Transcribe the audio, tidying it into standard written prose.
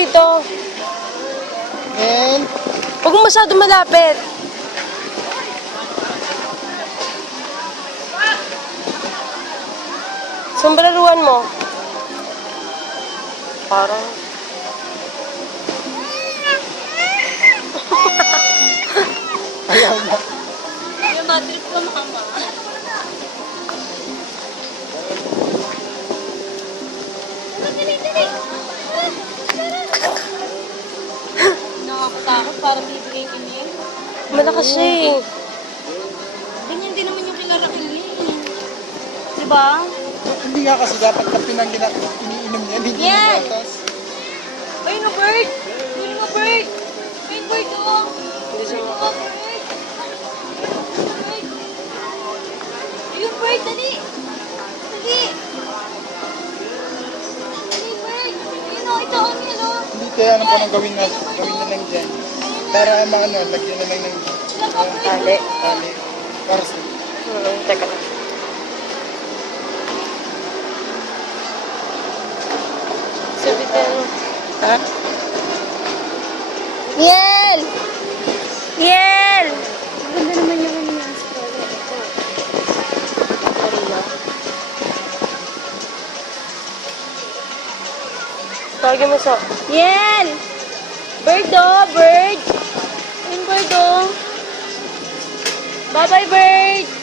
rito. And, Huwag mo masyado malapit. Sombraruan mo. Parang... ayaw na. Yung madrip ko, mama. Nakakatakot para bibigay ka niya. Malakas siya eh. Ganyan din naman yung kilarakil niya eh. Diba? Hindi nga kasi dapat na iniinom niya, hindi Yan! yung gatas. Ayun o, bird! Ayun o, bird! Ayun, bird o! Hindi siya Ayun o, bird! Bird! Ayun, bird! Dali! Dali! Dali, bird! Ayun o, ito o, yan o! Hindi kaya ano pa nang gawin na lang dyan. Para maano, lagyan na lang ng tali. tali. Para sa... Teka lang. Sabitin mo. Ha? Yel! Yel! Ganda naman yung kanyang stroller. Marina. Tawagin mo sa... Yan! Bird o! Bird! Ayun, bird o! Bye-bye, bird!